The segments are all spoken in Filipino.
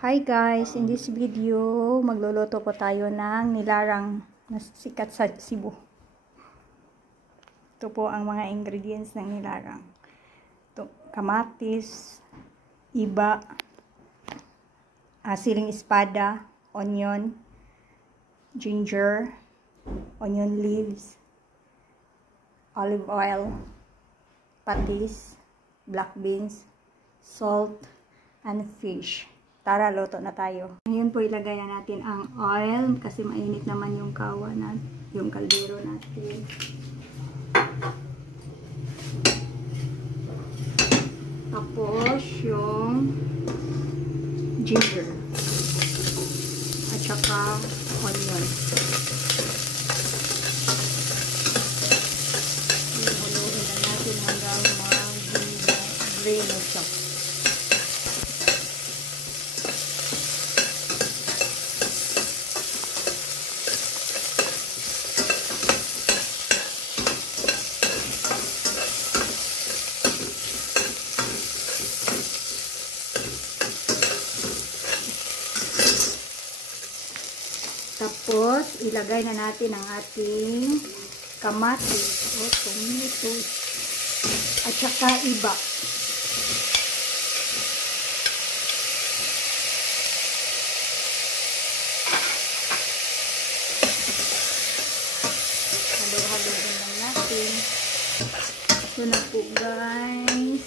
Hi guys, in this video, magluluto po tayo ng nilarang na sikat sa Cebu. Ito po ang mga ingredients ng nilarang. Ito, kamatis, iba, siling espada, onion, ginger, onion leaves, olive oil, patis, black beans, salt, and fish. Tara, luto na tayo. Ngayon po ilagay na natin ang oil kasi mainit naman yung kawa natin, yung kaldero natin. Tapos yung ginger at saka onion. Ihuluhin na natin hanggang mag-green na siya. Tapos, ilagay na natin ang ating kamatis o tomatoes at saka iba. Halo-haloin lang natin. Ito na po guys.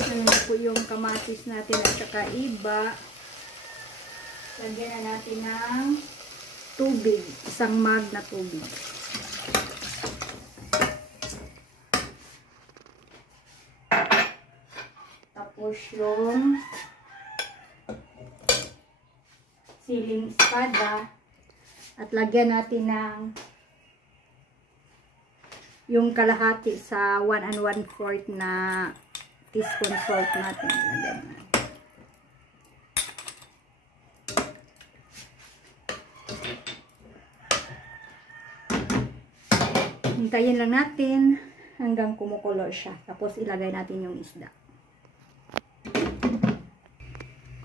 Ano na po yung kamatis natin at saka iba. Lagyan na natin ng tubig. Isang mug na tubig. Tapos yung siling espada. At lagyan natin ng yung kalahati sa 1 1/4 na teaspoon salt natin. Lagyan natin. Hintayin lang natin hanggang kumukulo siya. Tapos ilagay natin yung isda.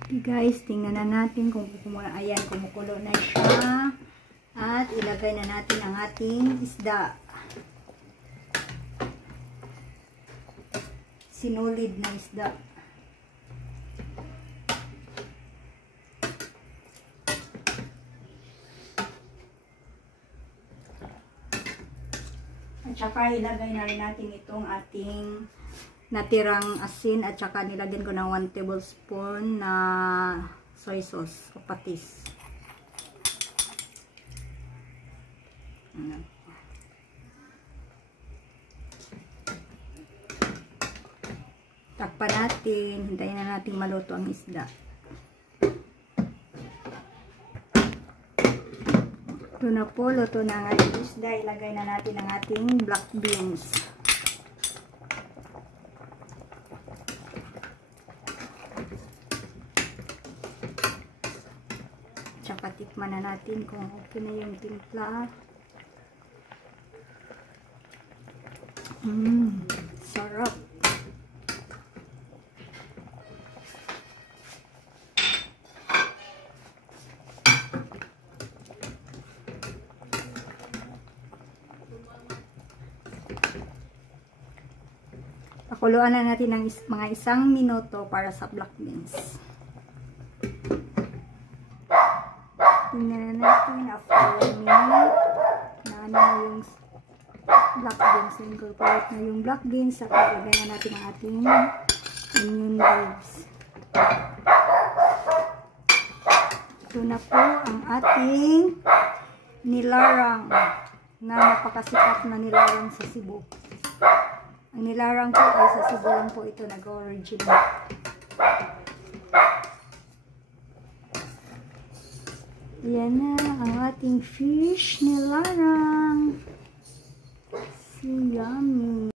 Okay guys, tingnan na natin kung kumukulo na siya. At ilagay na natin ang ating isda. Sinulid na isda. At saka ilagay na rin natin itong ating natirang asin at saka nilagyan ko ng 1 tablespoon na soy sauce o patis. Takpan natin, hintayin na natin maluto ang isda. Ito na po, luto na ang ating isda. Ilagay na natin ang ating black beans. Tsaka tikman na natin kung okay na yung timpla. Sarap. Pakuluan na natin ng mga 1 minuto para sa black beans. Tingnan na natin after 1 minute na yung black beans. Incorporate na yung black beans. At ilagay na natin ang ating onion leaves. Ito na po ang ating nilarang na napakasikat na nilarang sa Cebu. Ang nilarang po ay sa Cebu lang po ito nag-original. Yan na ang ating fish nilarang. So yummy.